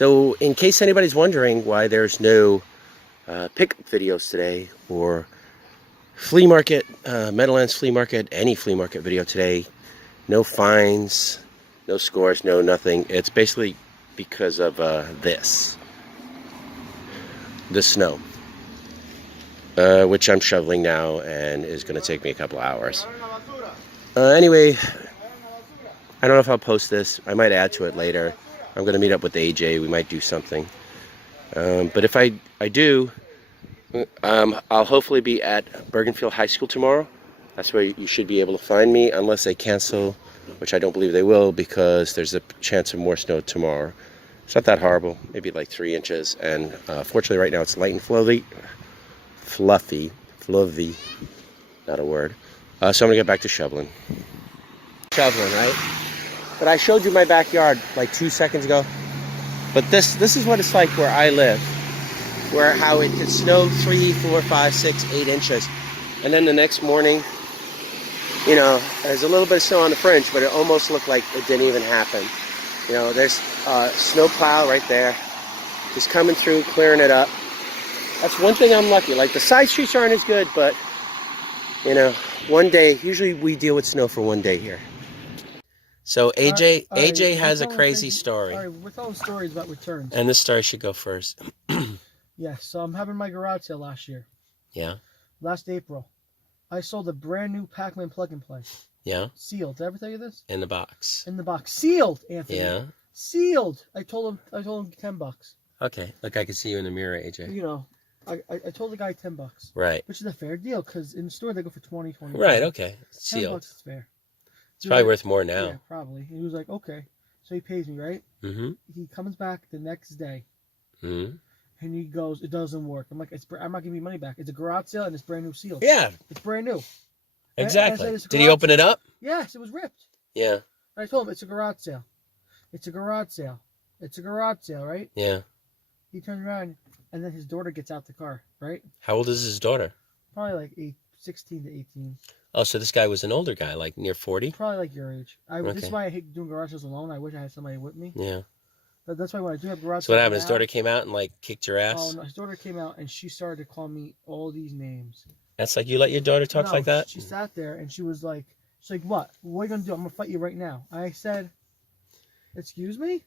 So in case anybody's wondering why there's no pickup videos today, or flea market, Meadowlands flea market, any flea market video today, no fines, no scores, no nothing. It's basically because of the snow, which I'm shoveling now and is going to take me a couple hours. Anyway, I don't know if I'll post this. I might add to it later. I'm going to meet up with AJ. We might do something. But if I do, I'll hopefully be at Bergenfield High School tomorrow. That's where you should be able to find me, unless they cancel, which I don't believe they will, because there's a chance of more snow tomorrow. It's not that horrible, maybe like 3 inches. And fortunately right now it's light and fluffy, not a word. So I'm going to get back to shoveling. Shoveling, right? But I showed you my backyard like 2 seconds ago. But this is what it's like where I live. How it can snow 3, 4, 5, 6, 8 inches. And then the next morning, you know, there's a little bit of snow on the fringe, but it almost looked like it didn't even happen. You know, there's a snow plow right there. Just coming through, clearing it up. That's one thing I'm lucky. Like, the side streets aren't as good, but, you know, one day, usually we deal with snow for one day here. So AJ has a crazy story. All right, we're telling stories about returns. And this story should go first. Yeah, so I'm having my garage sale last year. Yeah. Last April. I sold a brand new Pac-Man plug-and-play. Yeah. Sealed. Did I ever tell you this? In the box. In the box. Sealed, Anthony. Yeah. Sealed. I told him $10. Okay. Look, I can see you in the mirror, AJ. You know, I told the guy $10. Right. Which is a fair deal, because in the store they go for 20, 25. Right, okay. Sealed. $10 is fair. It's probably worth more now. Yeah, probably. And he was like, okay. So he pays me, right? Mm-hmm. He comes back the next day. Mm-hmm. And he goes, it doesn't work. I'm like, I'm not giving you money back. It's a garage sale and it's brand new sealed. Yeah. It's brand new. Exactly. And Did he open it up? Yes, it was ripped. Yeah. And I told him, it's a garage sale. It's a garage sale. It's a garage sale, right? Yeah. He turns around and then his daughter gets out the car, right? How old is his daughter? Probably like 16 to 18. Oh, so this guy was an older guy, like near 40? Probably like your age. Okay. This is why I hate doing garage sales alone. I wish I had somebody with me. Yeah. But that's why when I do have garage sales. So what happened? His daughter came out and like kicked your ass? Oh, no, his daughter came out and she started to call me all these names. That's like you let your daughter talk like that? She sat there and she's like, what? What are you going to do? I'm going to fight you right now. I said, excuse me?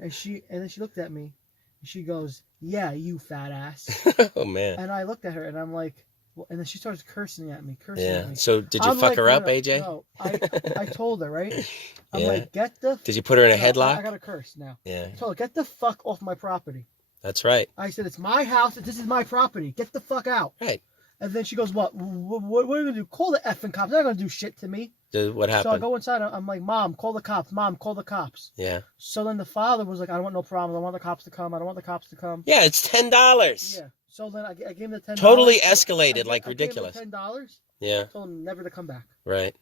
and then she looked at me and she goes, yeah, you fat ass. Oh, man. And I looked at her and I'm like, well, and then she starts cursing at me. So did you fuck her up, AJ? No, I told her, right? I'm like, Did you put her in a headlock? I got to curse now. Yeah. I told her, get the fuck off my property. That's right. I said, it's my house. This is my property. Get the fuck out. Right. And then she goes, what are you going to do? Call the effing cops. They're not going to do shit to me. What happened? So I go inside. I'm like, Mom, call the cops. Mom, call the cops. Yeah. So then the father was like, I don't want no problems. I want the cops to come. I don't want the cops to come. Yeah, it's $10. Yeah. So then I gave him the $10. Totally escalated, like ridiculous. I gave him the $10. Yeah. Told him never to come back. Right.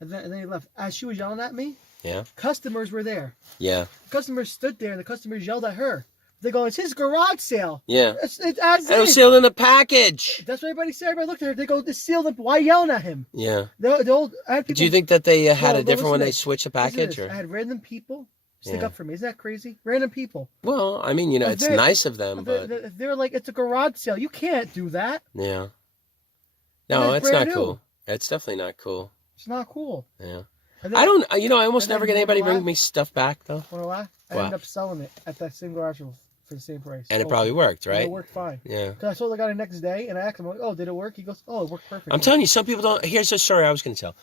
And then he left. As she was yelling at me, yeah, customers were there. Yeah. Customers stood there and the customers yelled at her. They go, it's his garage sale. Yeah. It's as it was sealed in the package. That's what everybody said. Everybody looked at her. They go, it's sealed. Why yelling at him? Yeah. The old, I had people, do you think that they had a different when they switched the package? Or? I had random people stick up for me. Isn't that crazy? Random people. Well, I mean, you know, it's nice of them, but they're like, it's a garage sale. You can't do that. Yeah. No, it's not cool. It's definitely not cool. It's not cool. Yeah. I don't, you know, I almost never get anybody bring me stuff back, though. Want to lie? I ended up selling it at that same garage sale for the same price. And it probably worked, right? It worked fine. Yeah. Because I told the guy the next day, and I asked him, like, oh, did it work? He goes, oh, it worked perfectly. I'm telling you, some people don't. Here's the story I was going to tell.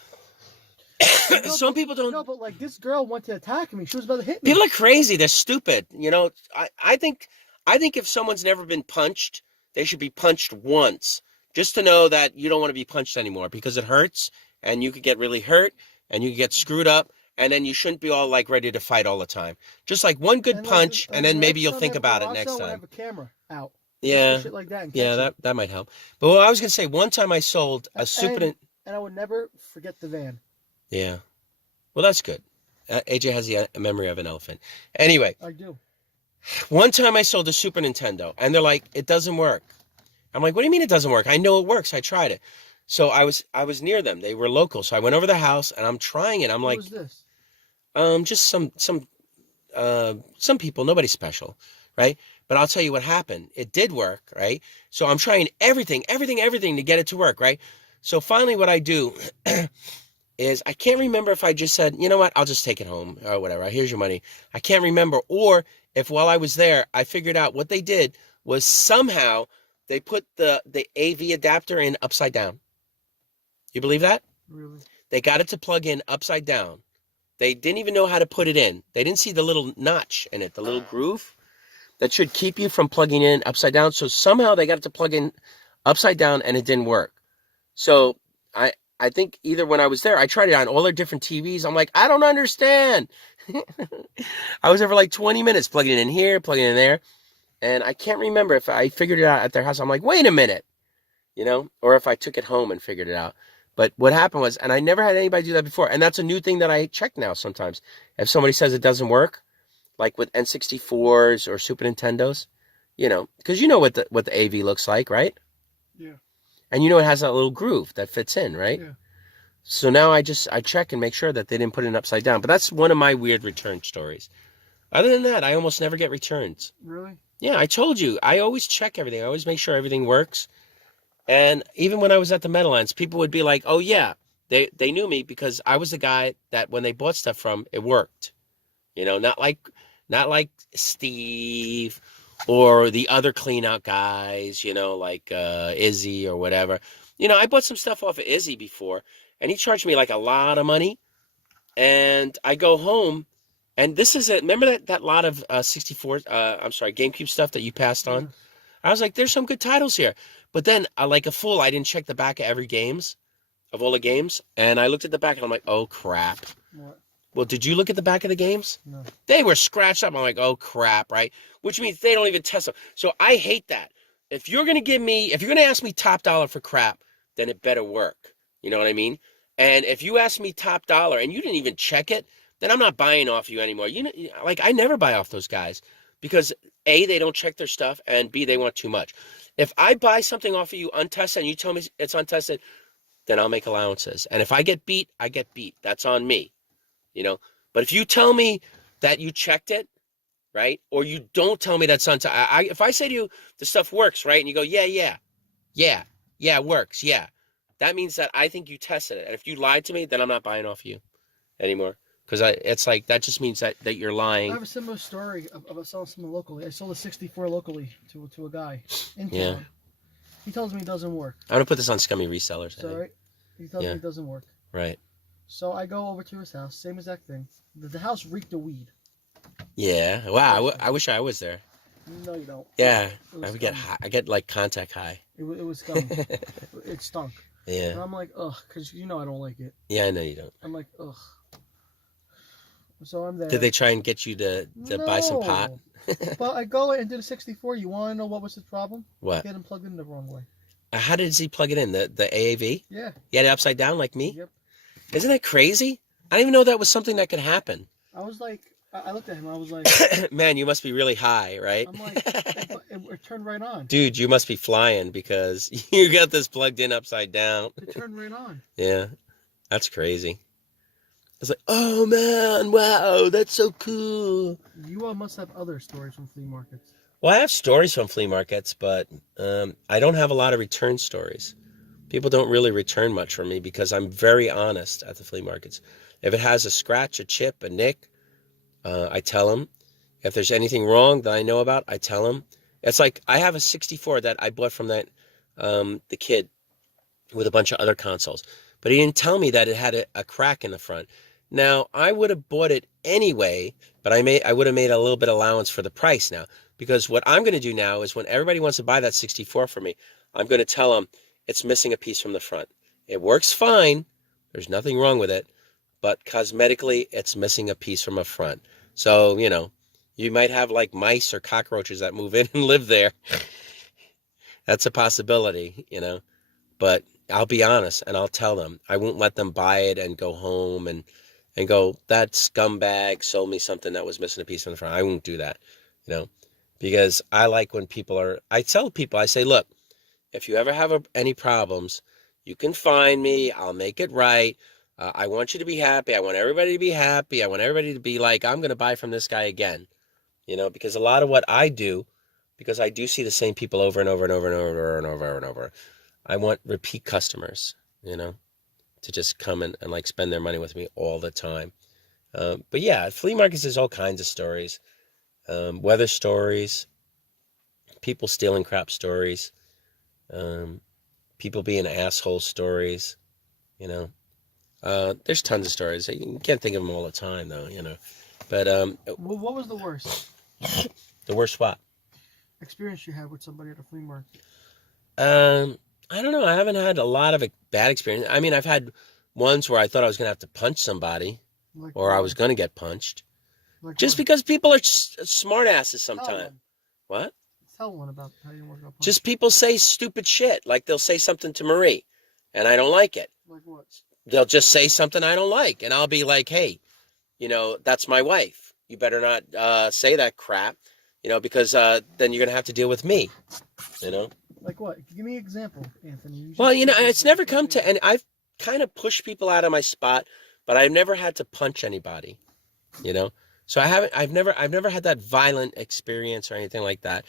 Some people don't. No, but like this girl wanted to attack me. She was about to hit me. People are crazy. They're stupid. You know, I think if someone's never been punched, they should be punched once, just to know that you don't want to be punched anymore, because it hurts, and you could get really hurt, and you could get screwed up, and then you shouldn't be all like ready to fight all the time. Just like one good punch, and then maybe you'll think about it next time. I have a camera out. Yeah. Shit like that. Yeah, that might help. But what I was gonna say, one time I sold a Super. And I would never forget the van. Yeah. Well, that's good. AJ has the memory of an elephant. Anyway. I do. One time I sold a Super Nintendo, and they're like, it doesn't work. I'm like, what do you mean it doesn't work? I know it works. I tried it. So I was near them. They were local. So I went over to the house, and I'm trying it. I'm like, what was this? Just some some people, nobody special, right? But I'll tell you what happened. It did work, right? So I'm trying everything to get it to work, right? So finally what I do is I can't remember if I just said, you know what, I'll just take it home or whatever. Here's your money. I can't remember. Or if while I was there, I figured out what they did was somehow they put the AV adapter in upside down. You believe that? Really? They got it to plug in upside down. They didn't even know how to put it in. They didn't see the little notch in it, the little groove that should keep you from plugging in upside down. So somehow they got it to plug in upside down and it didn't work. So I think either when I was there, I tried it on all their different TVs. I'm like, I don't understand. I was there for like 20 minutes plugging it in here, plugging it in there. And I can't remember if I figured it out at their house. I'm like, wait a minute, you know, or if I took it home and figured it out. But what happened was, and I never had anybody do that before. And that's a new thing that I check now sometimes. If somebody says it doesn't work, like with N64s or Super Nintendos, you know, because you know what the AV looks like, right? Yeah. And you know it has that little groove that fits in, right? Yeah. So now I check and make sure that they didn't put it upside down. But that's one of my weird return stories. Other than that, I almost never get returns. Really? Yeah, I told you. I always check everything. I always make sure everything works. And even when I was at the Meadowlands, people would be like, oh, yeah. They knew me because I was the guy that when they bought stuff from, it worked. You know, not like Steve or the other clean out guys, you know, like Izzy or whatever. You know, I bought some stuff off of Izzy before, and he charged me like a lot of money. And I go home, and this is it. Remember that lot of 64, GameCube stuff that you passed on? Yeah. I was like, there's some good titles here. But then, like a fool, I didn't check the back of all the games. And I looked at the back, and I'm like, oh, crap. What? Well, did you look at the back of the games? No. They were scratched up. I'm like, oh, crap, right? Which means they don't even test them. So I hate that. If you're going to ask me top dollar for crap, then it better work. You know what I mean? And if you ask me top dollar and you didn't even check it, then I'm not buying off you anymore. You know, like I never buy off those guys because A, they don't check their stuff, and B, they want too much. If I buy something off of you untested and you tell me it's untested, then I'll make allowances. And if I get beat, I get beat. That's on me. You know, but if you tell me that you checked it, right, or you don't tell me that's if I say to you the stuff works, right, and you go yeah, it works, yeah, that means that I think you tested it. And if you lied to me, then I'm not buying off you anymore because it's like that just means that you're lying. I have a similar story about selling something locally. I sold a 64 locally to a guy in town. Yeah. He tells me it doesn't work. I'm gonna put this on Scummy Resellers. Sorry. He tells me it doesn't work. Right. So I go over to his house, same exact thing. The house reeked of weed. Yeah. Wow. I wish I was there. No, you don't. Yeah. I get high. I get like contact high. It was scummy. It stunk. Yeah. And I'm like, ugh, because you know I don't like it. Yeah, I know you don't. I'm like, ugh. So I'm there. Did they try and get you to buy some pot? But I go and do the 64. You want to know what was his problem? What? Get him plugged in the wrong way. How did he plug it in? The AAV? Yeah. He had it upside down like me? Yep. Isn't that crazy? I didn't even know that was something that could happen. I was like, I looked at him. I was like, man, you must be really high, right? I'm like, it turned right on. Dude, you must be flying because you got this plugged in upside down. It turned right on. Yeah, that's crazy. It's like, oh man, wow, that's so cool. You must have other stories from flea markets. Well, I have stories from flea markets, but I don't have a lot of return stories. People don't really return much from me because I'm very honest at the flea markets. If it has a scratch, a chip, a nick, I tell them. If there's anything wrong that I know about, I tell them. It's like I have a 64 that I bought from the kid with a bunch of other consoles. But he didn't tell me that it had a crack in the front. Now, I would have bought it anyway, but I would have made a little bit of allowance for the price now. Because what I'm going to do now is when everybody wants to buy that 64 from me, I'm going to tell them it's missing a piece from the front. It works fine. There's nothing wrong with it. But cosmetically, it's missing a piece from a front. So, you know, you might have like mice or cockroaches that move in and live there. That's a possibility, you know. But I'll be honest and I'll tell them. I won't let them buy it and go home and go, that scumbag sold me something that was missing a piece from the front. I won't do that, you know. Because I like when I tell people, I say, look, if you ever have any problems, you can find me. I'll make it right. I want you to be happy. I want everybody to be happy. I want everybody to be like, I'm going to buy from this guy again. You know, because a lot of what I do, because I do see the same people over and over and over and over and over and over, I want repeat customers, you know, to just come and like spend their money with me all the time. But yeah, flea markets, there's all kinds of stories. Weather stories, people stealing crap stories, people being asshole stories, you know. There's tons of stories. You can't think of them all the time, though, you know. But What was the worst the worst what? experience you had with somebody at a flea market? I don't know. I haven't had a lot of bad experience. I mean, I've had ones where I thought I was going to have to punch somebody, Like or I what? was going to get punched, Like just what? because people are smart asses Tell sometimes. one. What? Tell one about how you work up. Just people say stupid shit. Like they'll say something to Marie, and I don't like it. Like what? They'll just say something I don't like, and I'll be like, hey, you know, that's my wife. You better not say that crap, you know, because then you're going to have to deal with me, you know. Like what? Give me an example, Anthony. Well, you know, it's never come to, and I've kind of pushed people out of my spot, but I've never had to punch anybody, you know. So I've never had that violent experience or anything like that.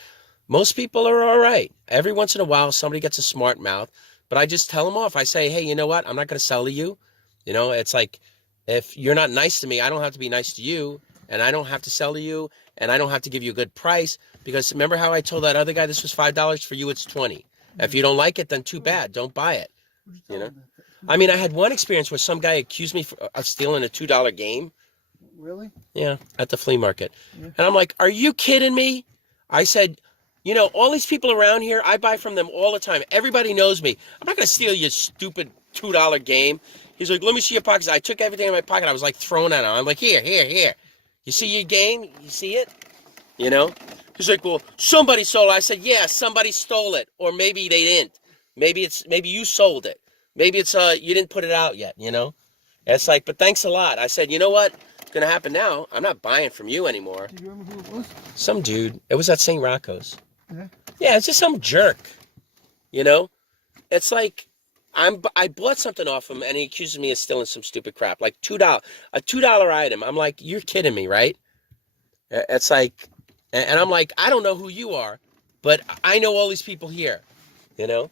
Most people are all right. Every once in a while, somebody gets a smart mouth, but I just tell them off. I say, hey, you know what? I'm not going to sell to you. You know, it's like, if you're not nice to me, I don't have to be nice to you, and I don't have to sell to you, and I don't have to give you a good price, because remember how I told that other guy this was $5 for you, it's 20. If you don't like it, then too bad. Don't buy it. You know? I mean, I had one experience where some guy accused me of stealing a $2 game. Really? Yeah, at the flea market. Yeah. And I'm like, are you kidding me? I said, you know, all these people around here, I buy from them all the time. Everybody knows me. I'm not going to steal your stupid $2 game. He's like, let me see your pockets. I took everything in my pocket. I was like throwing at him. I'm like, here. You see your game? You see it? You know? He's like, well, somebody sold it. I said, yeah, somebody stole it. Or maybe they didn't. Maybe you sold it. Maybe it's you didn't put it out yet, you know? It's like, but thanks a lot. I said, you know what? It's going to happen now. I'm not buying from you anymore. Do you remember who it was? Some dude. It was at St. Rocco's. Yeah. Yeah, it's just some jerk. You know? It's like, I bought something off him and he accuses me of stealing some stupid crap. Like $2. A $2 item. I'm like, you're kidding me, right? It's like, and I'm like, I don't know who you are, but I know all these people here, you know?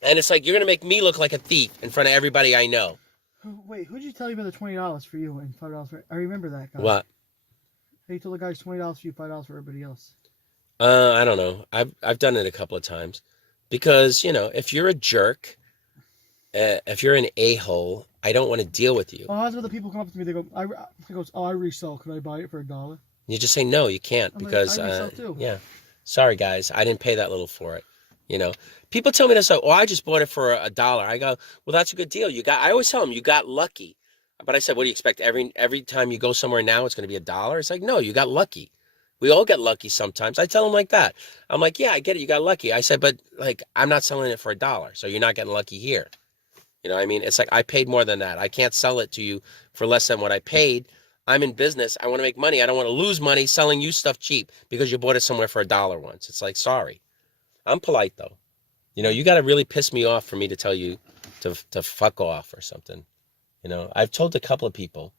And it's like, you're going to make me look like a thief in front of everybody I know. Wait, who'd you tell you about the $20 for you and $5 for? I remember that guy. What? Hey, you told the guy $20 for you, $5 for everybody else. I don't know. I've done it a couple of times. Because, you know, if you're a jerk, if you're an a-hole, I don't want to deal with you. Oh, that's what the people come up to me. They go, he goes, oh, I resell. Could I buy it for $1? You just say, no, you can't. I'm Because, like, I resell too. yeah. Sorry, guys. I didn't pay that little for it. You know, people tell me this, like, oh, I just bought it for $1. I go, well, that's a good deal. I always tell them, you got lucky. But I said, what do you expect? Every time you go somewhere now, it's going to be $1? It's like, no, you got lucky. We all get lucky sometimes. I tell them like that. I'm like, yeah, I get it. You got lucky. I said, but like, I'm not selling it for $1. So you're not getting lucky here. You know what I mean? It's like, I paid more than that. I can't sell it to you for less than what I paid. I'm in business. I want to make money. I don't want to lose money selling you stuff cheap because you bought it somewhere for $1 once. It's like, sorry. I'm polite though. You know, you got to really piss me off for me to tell you to fuck off or something. You know, I've told a couple of people.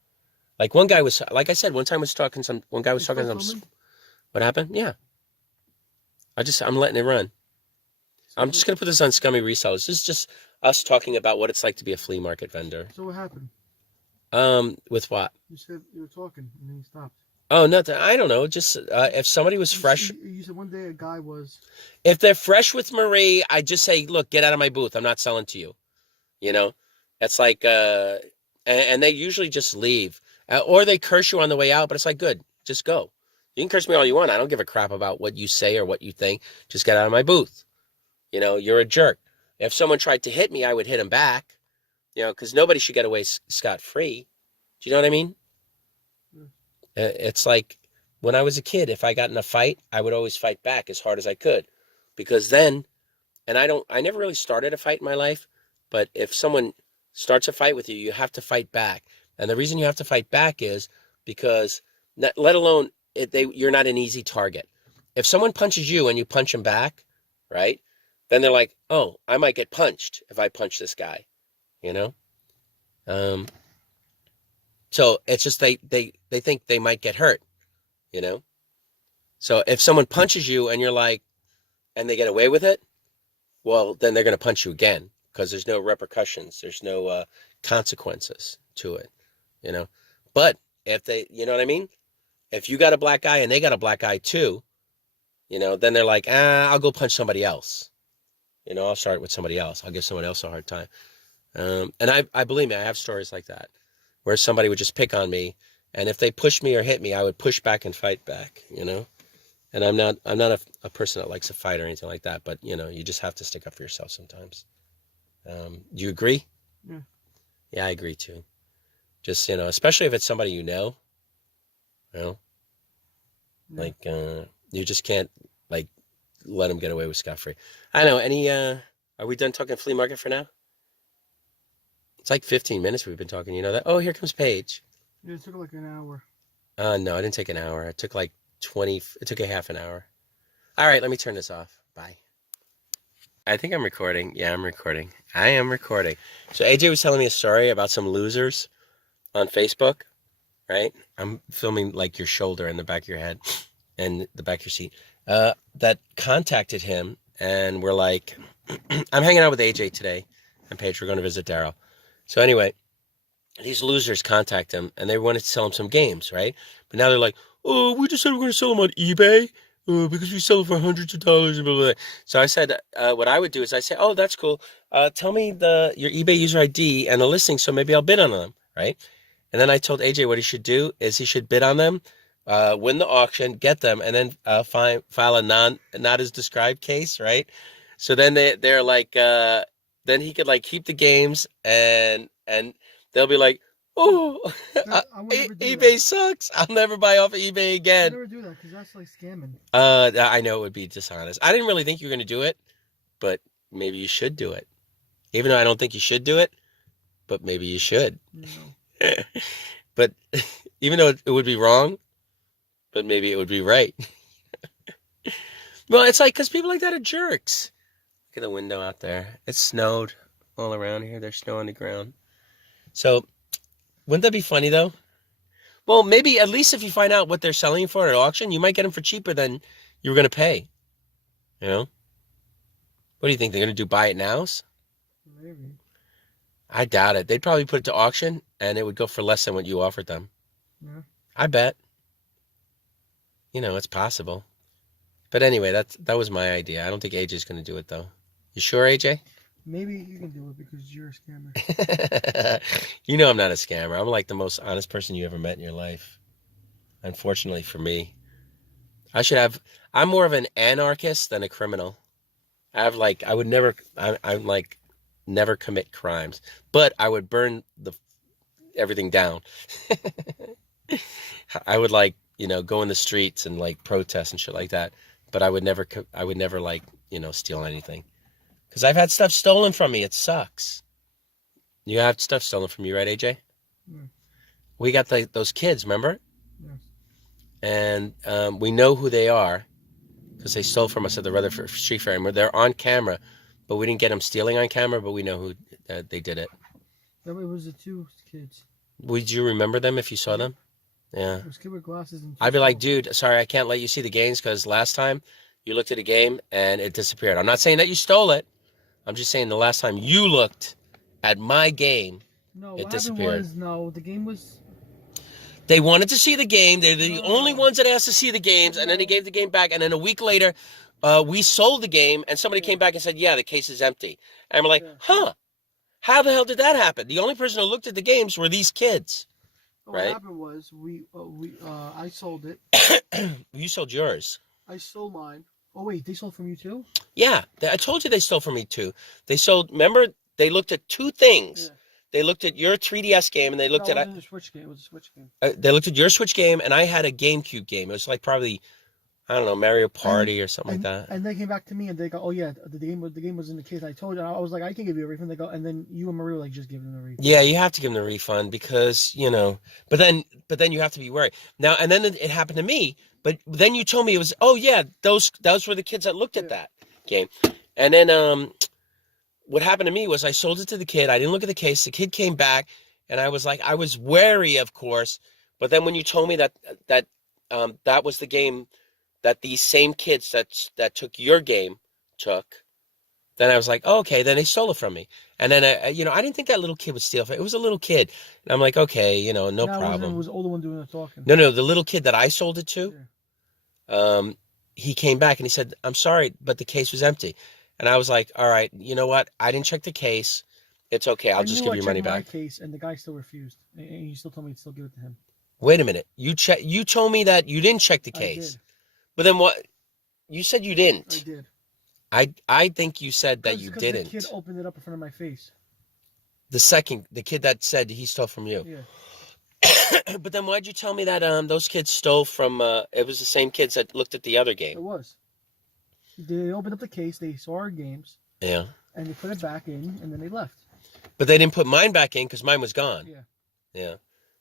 Like one guy was, like I said, one guy was talking some. What happened? Yeah. I'm letting it run. I'm just going to put this on Scummy Resellers. This is just us talking about what it's like to be a flea market vendor. So what happened? With what? You said you were talking and then you stopped. Oh, nothing. I don't know. Just if somebody was fresh. You said one day a guy was. If they're fresh with Marie, I just say, look, get out of my booth. I'm not selling to you. You know, it's like, and they usually just leave, or they curse you on the way out. But it's like, good, just go. You can curse me all you want. I don't give a crap about what you say or what you think. Just get out of my booth. You know, you're a jerk. If someone tried to hit me, I would hit him back. You know, because nobody should get away scot-free. Do you know what I mean? It's like when I was a kid, if I got in a fight, I would always fight back as hard as I could. Because then, and I never really started a fight in my life, but if someone starts a fight with you, you have to fight back. And the reason you have to fight back is because, let alone, you're not an easy target. If someone punches you and you punch them back, right, then they're like, oh, I might get punched if I punch this guy, you know? So it's just they think they might get hurt, you know? So if someone punches you and you're like, and they get away with it, well, then they're going to punch you again because there's no repercussions. There's no consequences to it, you know? But if they, you know what I mean? If you got a black eye and they got a black eye too, you know, then they're like, I'll go punch somebody else. You know, I'll start with somebody else. I'll give someone else a hard time. And I believe me, I have stories like that where somebody would just pick on me. And if they pushed me or hit me, I would push back and fight back, you know? And I'm not a person that likes to fight or anything like that, but you know, you just have to stick up for yourself sometimes. Do you agree? Yeah. Yeah, I agree too. Just, you know, especially if it's somebody you know, Yeah. like, you just can't like let them get away with scot-free. I know. Are we done talking flea market for now? It's like 15 minutes we've been talking. You know that? Oh, here comes Paige. Yeah, it took like an hour. No, it didn't take an hour. It took like 20. It took a half an hour. All right, let me turn this off. Bye. I think I'm recording. Yeah, I'm recording. I am recording. So AJ was telling me a story about some losers on Facebook, right? I'm filming like your shoulder and the back of your head and the back of your seat. That contacted him and we're like, I'm hanging out with AJ today and Paige. We're going to visit Daryll. So anyway, these losers contact him and they wanted to sell him some games, right? But now they're like, oh, we just said we're going to sell them on eBay because we sell them for hundreds of dollars and blah, blah, blah. So I said, what I would do is I say, oh, that's cool. Tell me your eBay user ID and the listing so maybe I'll bid on them, right? And then I told AJ what he should do is he should bid on them, win the auction, get them, and then file a not as described case, right? So then they're like, then he could like keep the games and they'll be like, oh, eBay that. sucks. I'll never buy off of eBay again. I never do that because that's like scamming. I know it would be dishonest. I didn't really think you were going to do it, but maybe you should do it. Even though I don't think you should do it, but maybe you should. No. But even though it would be wrong, but maybe it would be right. Well, it's like, because people like that are jerks. Look at the window out there. It snowed all around here. There's snow on the ground. So, wouldn't that be funny, though? Well, maybe at least if you find out what they're selling for at auction, you might get them for cheaper than you were going to pay. You know? What do you think? They're going to do buy it nows? Maybe. I doubt it. They'd probably put it to auction, and it would go for less than what you offered them. Yeah. I bet. You know, it's possible. But anyway, that was my idea. I don't think AJ's going to do it, though. You sure, AJ? Maybe you can do it because you're a scammer. You know I'm not a scammer. I'm like the most honest person you ever met in your life. Unfortunately for me. I'm more of an anarchist than a criminal. I'm like never commit crimes. But I would burn everything down. I would like, you know, go in the streets and like protest and shit like that. But I would never like, you know, steal anything. Because I've had stuff stolen from me. It sucks. You have stuff stolen from you, right, AJ? Yeah. We got those kids, remember? Yeah. And we know who they are because they stole from us at the Rutherford Street Fair. And they're on camera, but we didn't get them stealing on camera, but we know who they did it. It was the two kids. Would you remember them if you saw them? Yeah. Those kids with glasses. And I'd be like, dude, sorry, I can't let you see the games because last time you looked at a game and it disappeared. I'm not saying that you stole it. I'm just saying the last time you looked at my game, it disappeared. The game was... They wanted to see the game. They're the only ones that asked to see the games, and then they gave the game back. And then a week later, we sold the game, and somebody came back and said, yeah, the case is empty. And we're like, huh, how the hell did that happen? The only person who looked at the games were these kids. What happened was, I sold it. You sold yours. I sold mine. Oh, wait, they sold from you too? Yeah, I told you they stole from me too. They sold, remember, they looked at two things. Yeah. They looked at your 3DS game and they looked at... It was a Switch game. It was a Switch game. They looked at your Switch game and I had a GameCube game. It was like probably, I don't know, Mario Party or something like that. And they came back to me and they go, oh yeah, the game was in the case. I told you. I was like, I can give you a refund. They go, and then you and Marie were like, just give them a refund. Yeah, you have to give them the refund because, you know, but then you have to be worried. Now, and then it happened to me, but then you told me it was, oh yeah, those were the kids that looked at that game. And then what happened to me was I sold it to the kid. I didn't look at the case. The kid came back And I was like, I was wary, of course. But then when you told me that that was the game that these same kids that took your game took, then I was like, oh, okay, then they stole it from me. And then, I didn't think that little kid would steal it. It was a little kid. And I'm like, okay, no problem. It was the older one doing the talking. No, the little kid that I sold it to, he came back and he said, I'm sorry, but the case was empty. And I was like, all right, you know what? I didn't check the case. It's okay. I'll just give your money back. I checked my case, and the guy still refused. And you still told me to still give it to him. Wait a minute. You told me that you didn't check the case. I did. But then what? You said you didn't. I did. I think you said that you didn't. The kid opened it up in front of my face. The kid that said he stole from you. Yeah. But then why'd you tell me that those kids stole from, it was the same kids that looked at the other game? It was. They opened up the case, they saw our games. Yeah. And they put it back in, and then they left. But they didn't put mine back in because mine was gone. Yeah. Yeah.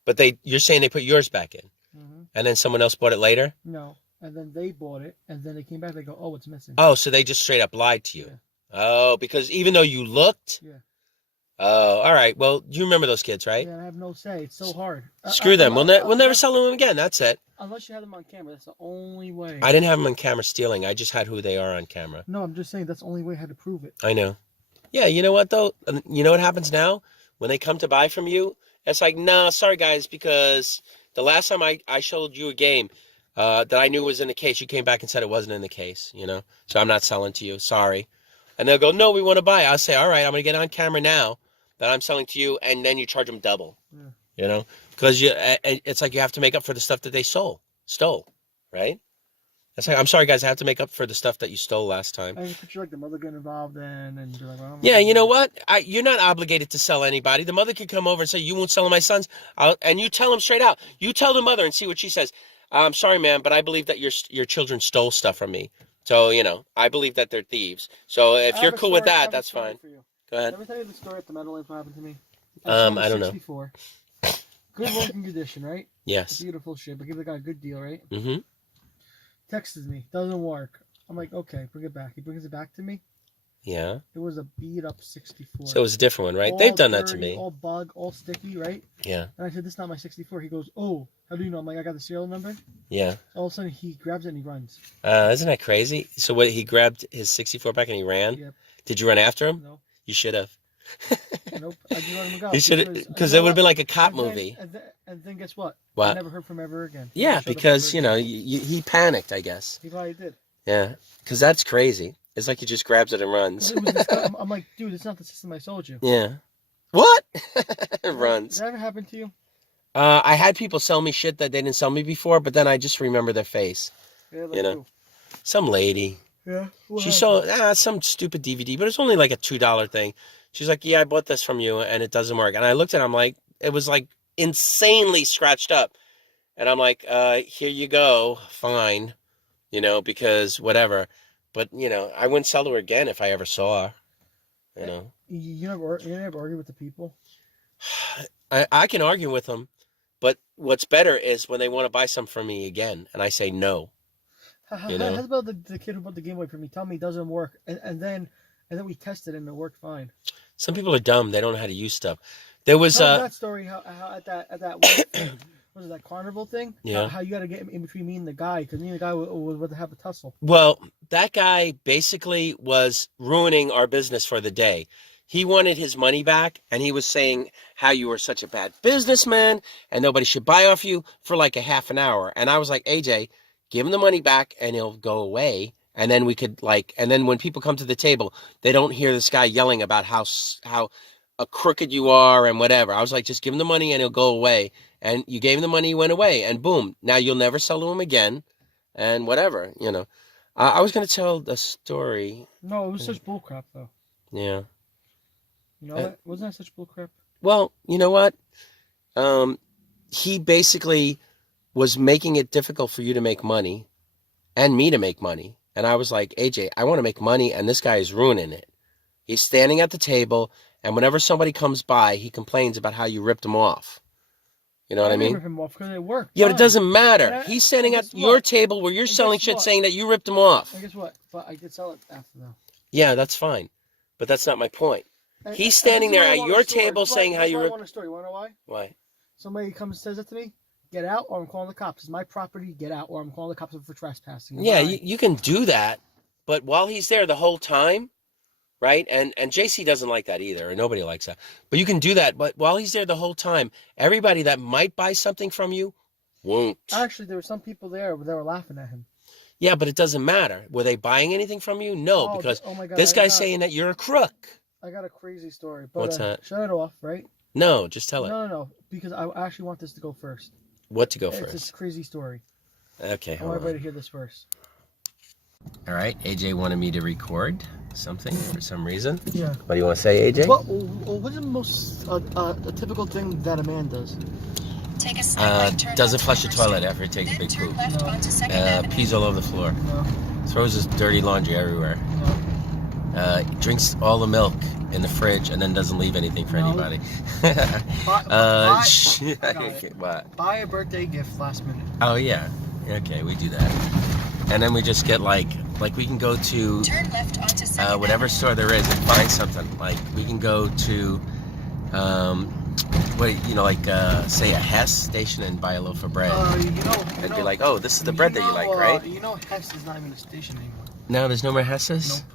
But you're saying they put yours back in? Mm-hmm. And then someone else bought it later? No. And then they bought it, and then they came back, they go, oh, it's missing. Oh, so they just straight up lied to you. Yeah. Oh, because even though you looked? Yeah. Oh, all right. Well, you remember those kids, right? Yeah, I have no say. It's so hard. Screw them. We'll never sell them again. That's it. Unless you have them on camera. That's the only way. I didn't have them on camera stealing. I just had who they are on camera. No, I'm just saying that's the only way I had to prove it. I know. Yeah, you know what, though? You know what happens now? When they come to buy from you, it's like, nah, sorry, guys, because the last time I showed you a game that I knew was in the case, you came back and said it wasn't in the case, So I'm not selling to you. Sorry. And they'll go, no, we want to buy. I'll say, all right, I'm going to get on camera now that I'm selling to you, and then you charge them double. Yeah. Because it's like you have to make up for the stuff that they stole, right? It's like, I'm sorry, guys, I have to make up for the stuff that you stole last time. I picture like the mother getting involved and you're like, well, yeah, you know what? You're not obligated to sell anybody. The mother could come over and say, you won't sell my sons. And you tell them straight out. You tell the mother and see what she says. I'm sorry, ma'am, but I believe that your children stole stuff from me. So, I believe that they're thieves. So if you're cool with that, that's fine. Go ahead. Let me tell you the story at the metal what happened to me. I don't know. Good working condition, right? Yes. Beautiful shit, but give the guy a good deal, right? Mm-hmm. Texts me, doesn't work. I'm like, okay, bring it back. He brings it back to me. Yeah. It was a beat up 64. So it was a different one, right? All They've done dirty, that to me. All bug, all sticky, right? Yeah. And I said, this is not my 64. He goes, oh, how do you know? I'm like, I got the serial number. Yeah. All of a sudden, he grabs it and he runs. Isn't that crazy? So what? He grabbed his 64 back and he ran? Yep. Did you run after him? No. You should have. Nope. I just let him go. You should, because it would have been like a cop movie. And then guess what? What? I never heard from him ever again. Yeah, because, he panicked, I guess. He probably did. Yeah, because that's crazy. It's like he just grabs it and runs. I'm like, dude, it's not the system I sold you. Yeah. What? Runs. Did that ever happen to you? I had people sell me shit that they didn't sell me before, but then I just remember their face. Yeah, like who? Some lady. Yeah. She sold some stupid DVD, but it's only like a $2 thing. She's like, yeah, I bought this from you, and it doesn't work. And I looked at it, I'm like, it was like insanely scratched up. And I'm like, here you go, fine, because whatever. But, I wouldn't sell to her again if I ever saw her, You never argue with the people? I can argue with them, but what's better is when they want to buy some from me again, and I say no. How about the kid who bought the Game Boy for me? Tell me it doesn't work, and then we tested it and it worked fine. Some people are dumb. They don't know how to use stuff. There was that story how at that was it that carnival thing? Yeah. How you got to get in between me and the guy because me and the guy would have a tussle. Well, that guy basically was ruining our business for the day. He wanted his money back, and he was saying how you were such a bad businessman and nobody should buy off you for like a half an hour. And I was like, AJ, give him the money back and he'll go away. And then we could and then when people come to the table, they don't hear this guy yelling about how a crooked you are and whatever. I was like, just give him the money and he'll go away. And you gave him the money, he went away, and boom, now you'll never sell to him again, and whatever, I was going to tell the story. No, it was such bullcrap, though. Yeah. Wasn't that such bullcrap? Well, you know what? He basically was making it difficult for you to make money and me to make money. And I was like, AJ, I want to make money, and this guy is ruining it. He's standing at the table, and whenever somebody comes by, he complains about how you ripped him off. You know what I mean? I rip him off because it worked. Yeah, but it doesn't matter. He's standing at your table where you're selling shit saying that you ripped him off. And guess what? But I did sell it after, though. Yeah, that's fine. But that's not my point. He's standing there at your table saying how you I were... want a story. You want to know why? Why? Somebody comes and says that to me. Get out, or I'm calling the cops. It's my property. Get out, or I'm calling the cops for trespassing. Yeah, you can do that, but while he's there the whole time, right? And JC doesn't like that either, or nobody likes that. But you can do that, but while he's there the whole time, everybody that might buy something from you won't. Actually, there were some people there that were laughing at him. Yeah, but it doesn't matter. Were they buying anything from you? No, because my God, this guy's saying that you're a crook. I got a crazy story. But, What's that? Shut it off, right? No, just tell it. No, because I actually want this to go first. What to go first? It's a crazy story. Okay, I want everybody to hear this first. All right, AJ wanted me to record something for some reason. Yeah. What do you want to say, AJ? What's the most a typical thing that a man does? Doesn't flush the toilet after it takes a big poop. Pees all over the floor. No. Throws his dirty laundry everywhere. No. Drinks all the milk in the fridge and then doesn't leave anything for anybody. What? Buy a birthday gift last minute. Oh yeah. Okay, we do that. And then we just get like we can go to whatever store there is and find something. Like we can go to say a Hess station and buy a loaf of bread. And be like, oh, this is the bread that you like, right? You know Hess is not even a station anymore. No, there's no more Hesses? Nope.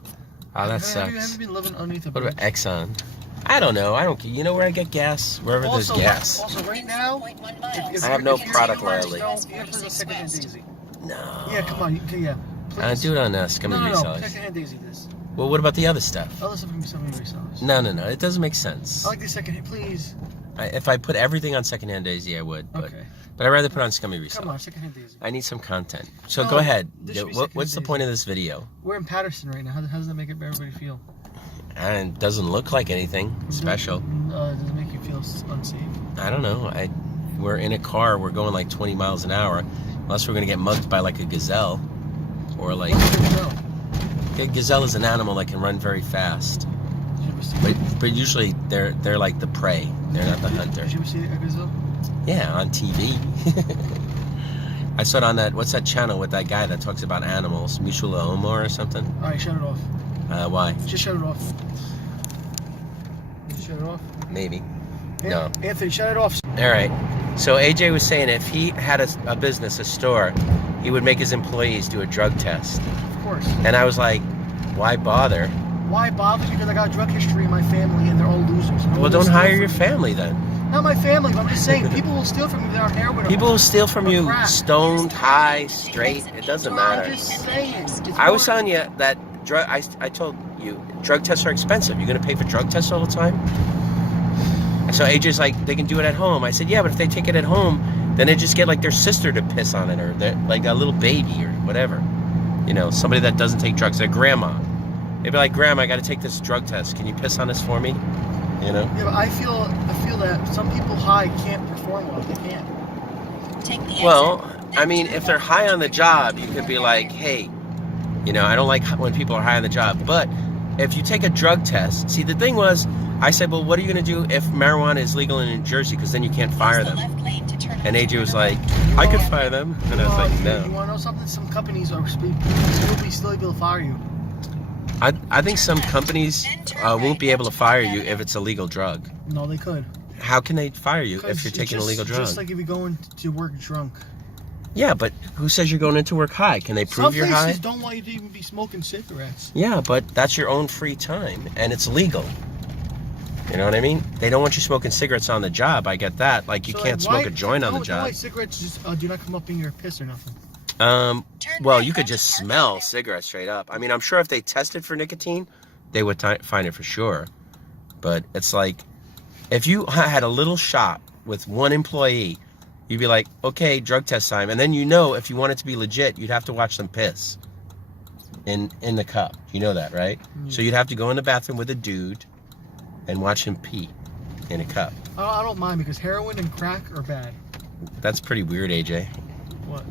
Oh, that sucks. Have you been living underneath a What bridge? about Exxon? I don't know. I don't. You know where I get gas? Wherever there's gas. Also, right now, I have no product loyalty. No. Yeah, come on. Yeah. Do it on Scummy Resellers. No. Secondhand Daisy this. Well, what about the other stuff? Other stuff can be Scummy Resellers. No. It doesn't make sense. I like the secondhand, please. If I put everything on Secondhand Daisy, I would. But, Okay. But I'd rather put on Scummy Resellers. Come on, Secondhand Daisy. I need some content. So No, go ahead. What's the Daisy. point of this video? We're in Patterson right now. How does that make everybody feel? And it doesn't look like anything special. Does it make you feel unsafe? I don't know. We're in a car. We're going like 20 miles an hour. Unless we're going to get mugged by like a gazelle. Or like... What's a gazelle? A gazelle is an animal that can run very fast. Did you ever see But usually they're like the prey. They're not the hunter. Did you ever see a gazelle? Yeah, on TV. I saw it on that, what's that channel with that guy that talks about animals? Mutual Omar or something? Alright, shut it off. Why? Just shut it off. Just shut it off. Maybe. No. Anthony, shut it off. Alright. So AJ was saying if he had a business, a store, he would make his employees do a drug test. Of course. And I was like, why bother? Why bother? Because I got a drug history in my family and they're all losers. Well, don't hire your family then. Not my family, but I'm just saying, people will steal from you that are heroin. People will steal from you crack. stoned, high, straight. It doesn't matter. I'm just saying. I was telling you that I told you drug tests are expensive. You're going to pay for drug tests all the time? And so AJ's like, they can do it at home. I said, yeah, but if they take it at home, then they just get like their sister to piss on it or like a little baby or whatever. You know, somebody that doesn't take drugs, their grandma. They'd be like, Grandma, I got to take this drug test. Can you piss on this for me? You know? Yeah, but I feel that some people high can't perform well. They can't. Well, I mean, if they're high on the job, you could be like, hey, you know, I don't like when people are high on the job. But if you take a drug test, see, the thing was, I said, well, what are you going to do if marijuana is legal in New Jersey? Because then you can't fire them. And AJ was like, I could fire them. And I was like, no. You want to know something? Some companies will be still able to fire you. I think some companies won't be able to fire you if it's a legal drug. No, they could. How can they fire you if you're taking a legal drug? Just like if you're going to work drunk. Yeah, but who says you're going into work high? Can they prove you're high? Some places don't want you to even be smoking cigarettes. Yeah, but that's your own free time, and it's legal. You know what I mean? They don't want you smoking cigarettes on the job. I get that. Like, you can't smoke a joint on the job. Why cigarettes just do not come up in your piss or nothing? Well, you could just smell cigarettes straight up. I mean, I'm sure if they tested for nicotine, they would find it for sure. But it's like, if you had a little shop with one employee, you'd be like, okay, drug test time. And then you know, if you want it to be legit, you'd have to watch them piss in the cup. You know that, right? Mm. So you'd have to go in the bathroom with a dude and watch him pee in a cup. I don't mind because heroin and crack are bad. That's pretty weird, AJ. What?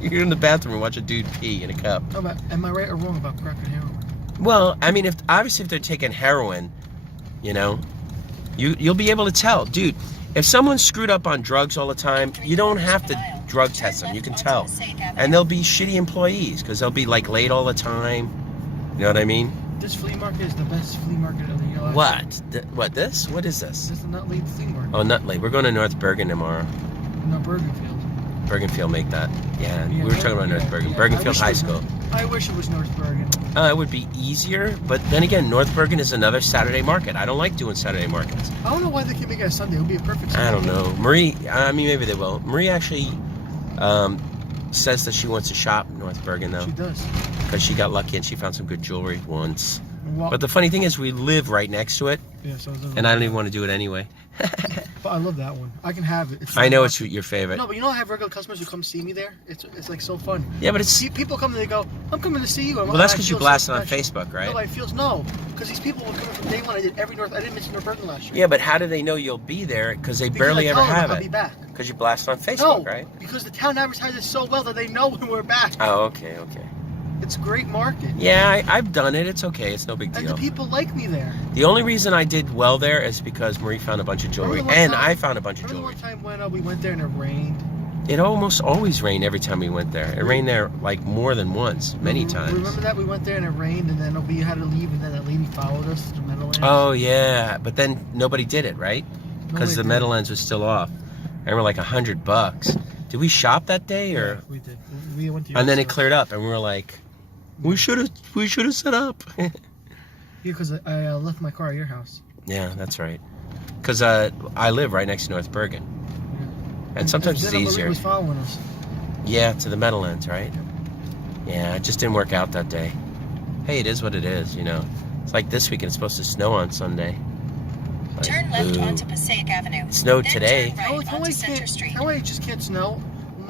You're in the bathroom and watch a dude pee in a cup. No, but am I right or wrong about crack and heroin? Well, I mean, obviously if they're taking heroin, you know, you'll be able to tell. Dude, if someone's screwed up on drugs all the time, you don't have to drug test them. You can tell. And they'll be shitty employees because they'll be like late all the time. You know what I mean? This flea market is the best flea market of the year. What? This? What is this? This is Nutley Flea Market. Oh, Nutley. We're going to North Bergen tomorrow. No, Bergenfield. Bergenfield make that. Yeah, we were North- talking about North Bergen. yeah. Bergenfield High School. I wish it was North Bergen. It would be easier, but then again, North Bergen is another Saturday market. I don't like doing Saturday markets. I don't know why they can't make it a Sunday. It would be a perfect Sunday. I don't know. Marie, I mean, maybe they will. Marie actually says that she wants to shop North Bergen, though. She does. Because she got lucky and she found some good jewelry once. Well, But the funny thing is, we live right next to it, yeah, so and I don't even want to do it anyway. But I love that one. I can have it. I know it's your favorite. No, but you know I have regular customers who come see me there? It's like so fun. Yeah, but it's... See, people come and they go, I'm coming to see you. Well, that's because you blast it on Facebook, right? No, I feels no. Because these people were coming from day one. I didn't miss North Bergen last year. Yeah, but how do they know you'll be there? Because they barely ever have I'll it. be back. Because you blast on Facebook, No, right? because the town advertises so well that they know when we're back. Oh, okay. It's a great market. Yeah, I've done it. It's okay. It's no big And deal. the people like me there. The only reason I did well there is because Marie found a bunch of jewelry, and I found a bunch of Remember jewelry. one time when we went there and it rained? It almost always rained every time we went there. It rained there like more than once, many times. Remember that? We went there and it rained and then we had to leave and then that lady followed us to the Meadowlands. Oh, yeah. But then nobody did it, right? Because the Meadowlands was still off. And we're like $100. Did we shop that day? Or? Yeah, we did. We went to And then it cleared up and we were like, we should have set up. Yeah, because I left my car at your house. Yeah, that's right. Because I live right next to North Bergen. And sometimes it's easier. Was following us. Yeah, to the Meadowlands, right? Yeah, it just didn't work out that day. Hey, it is what it is, you know. It's like this weekend, it's supposed to snow on Sunday. Like, turn left onto Passaic Avenue. It snowed then today. Turn right onto Center Street. How it just can't snow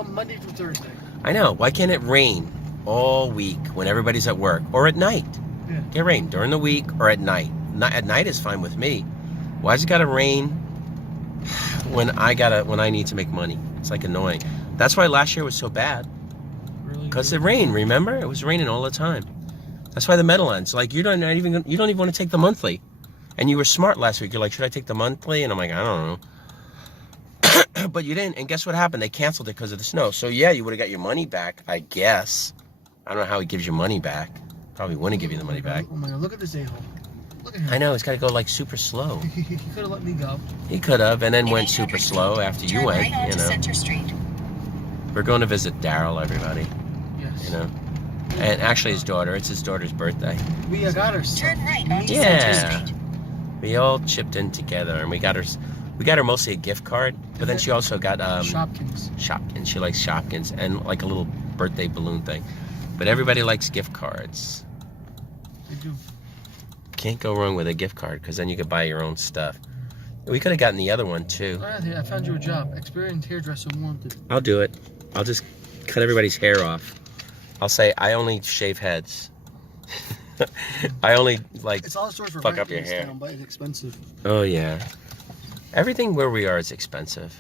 Monday through Thursday? I know. Why can't it rain all week when everybody's at work or at night? Yeah. Get rain during the week or at night. At night is fine with me. Why's it gotta rain when I need to make money? It's like annoying. That's why last year was so bad. Really? Because it rained, remember? It was raining all the time. That's why the Meadowlands, like you don't even want to take the monthly. And you were smart last week. You're like, should I take the monthly? And I'm like, I don't know. But you didn't. And guess what happened? They canceled it because of the snow. So yeah, you would have got your money back, I guess. I don't know how he gives you money back. Probably wouldn't give you the money back. Oh my God! Look at this a-hole. Look at him. I know, he's got to go like super slow. He could have let me go. He could have, and then In went 800 super slow after you turn went, right onto you know. Center Street. We're going to visit Daryl, everybody, Yes. you know. And actually his daughter, it's his daughter's birthday. We got her. Turn right onto Yeah. Center Street. We all chipped in together, and we got her mostly a gift card, but then she also got Shopkins. She likes Shopkins and like a little birthday balloon thing. But everybody likes gift cards. They do. Can't go wrong with a gift card because then you could buy your own stuff. We could have gotten the other one too. Alright, I found you a job. Experienced hairdresser wanted. I'll do it. I'll just cut everybody's hair off. I'll say I only shave heads. I only like It's all the stores for fuck rent up your in this hair. town, but it's expensive. Oh yeah. Everything where we are is expensive.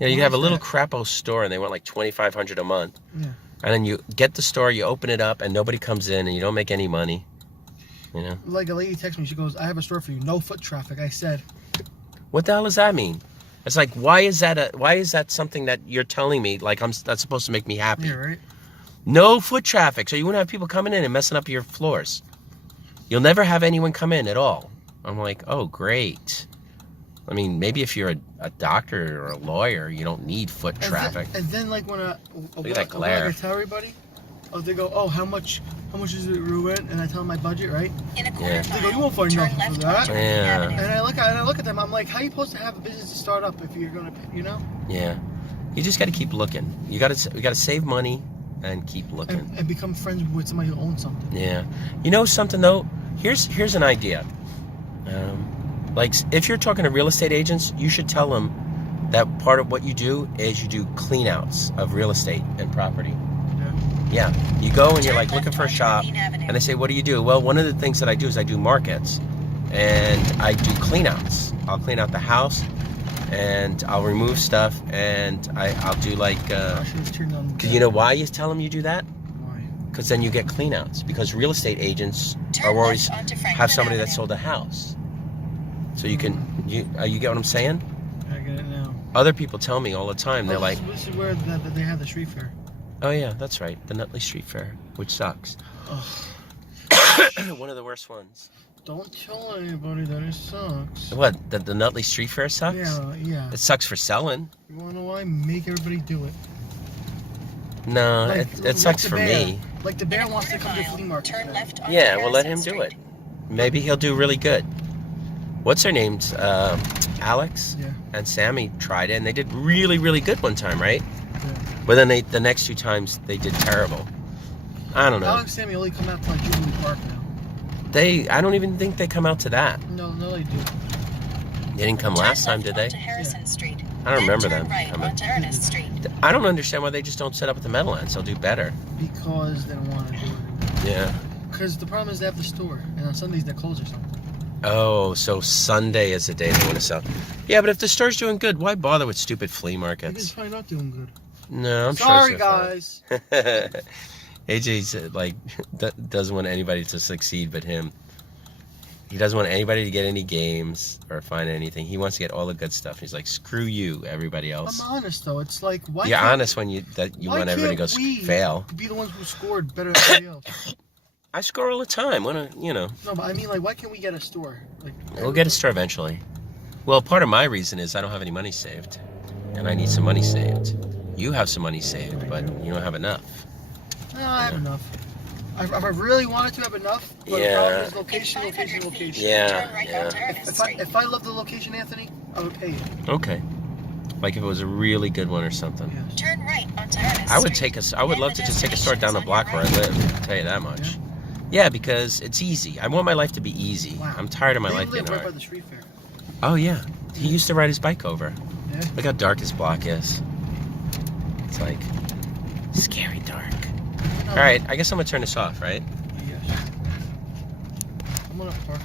You know, you Why have a is little that? crapo store and they want like $2,500 a month. Yeah. And then you get the store, you open it up, and nobody comes in, and you don't make any money. You know? Like a lady texted me, she goes, I have a store for you, no foot traffic. I said, What the hell does that mean? It's like, why is that something that you're telling me? Like that's supposed to make me happy. yeah, right? No foot traffic, so you wouldn't have people coming in and messing up your floors. You'll never have anyone come in at all. I'm like, oh, great. I mean, maybe if you're a doctor or a lawyer, you don't need foot traffic. And then like when Look at that glare. I tell everybody, they go, oh, how much is it rent? And I tell them my budget, right? In a quarter They go, you mile, won't find turn nothing left for that. onto Yeah. Avenue. And I look at them, I'm like, how are you supposed to have a business to start up if you're gonna, you know? Yeah. You just got to keep looking. You got to save money and keep looking. And become friends with somebody who owns something. Yeah. You know something though? Here's an idea. Like if you're talking to real estate agents, you should tell them that part of what you do is you do clean outs of real estate and property. Yeah. Yeah. You go and you're Turn like looking left for a onto shop, Main Avenue. and they say, what do you do? Well, one of the things that I do is I do markets, and I do clean outs. I'll clean out the house, and I'll remove stuff, and I'll do like, I should have turned on. cause you know why you tell them you do that? Why? Because then you get clean outs. Because real estate agents Turn are always left onto have Franklin somebody that Avenue. sold a house. So you can, you get what I'm saying? I get it now. Other people tell me all the time, they're like, This is where they have the street fair. oh yeah, that's right, the Nutley Street Fair, which sucks. Ugh. One of the worst ones. Don't tell anybody that it sucks. What? The Nutley Street Fair sucks? Yeah. It sucks for selling. You wanna know why? Make everybody do it. No, Like it sucks the for bear. me. Like the bear wants to come to flea market. Turn left onto Yeah, well, let him Harrison do it. Street. Maybe he'll do really good. What's her name? Alex Yeah. and Sammy tried it, and they did really, really good one time, right? Yeah. But then the next 2 times they did terrible. I don't know. Alex and Sammy only come out to like Jubilee Park now. I don't even think they come out to that. No, they do. They didn't come Turn last time, left did they? onto Harrison Street. I don't remember Then them turn right coming. onto Ernest Street. I don't understand why they just don't set up at the Meadowlands. They'll do better. Because they don't want to do it. Yeah. Because the problem is they have the store, and on Sundays they're closed or something. Oh, so Sunday is the day they want to sell. Yeah, but if the store's doing good, why bother with stupid flea It's markets? probably not doing good. No, I'm Sorry, sure. guys. AJ's like doesn't want anybody to succeed but him. He doesn't want anybody to get any games or find anything. He wants to get all the good stuff. He's like, screw you, everybody else. I'm honest though. It's like why? You're can't- honest when you why want everybody to can't go we fail. Be the ones who scored better than everybody else. I score all the time. No, but I mean, like, why can't we get a store? Like, We'll get a store eventually. Well, part of my reason is I don't have any money saved, and I need some money saved. You have some money saved, but you don't have enough. No, I have enough. If I really wanted to have enough, but Yeah. the problem is location. Yeah, Turn right yeah. onto Ernest Street. If I love the location, Anthony, I would pay it. Okay. Like if it was a really good one or something. Yes. Turn right onto Ernest I would Street. I would love to just take a store down the block where I live. I'll tell you that much. Yeah, because it's easy. I want my life to be easy. Wow. I'm tired of my They life live being right by hard. the street fair. Oh yeah. He used to ride his bike over. Yeah. Look how dark his block is. It's like scary dark. No, All right, I guess I'm gonna turn this off, right? Yes. I'm gonna park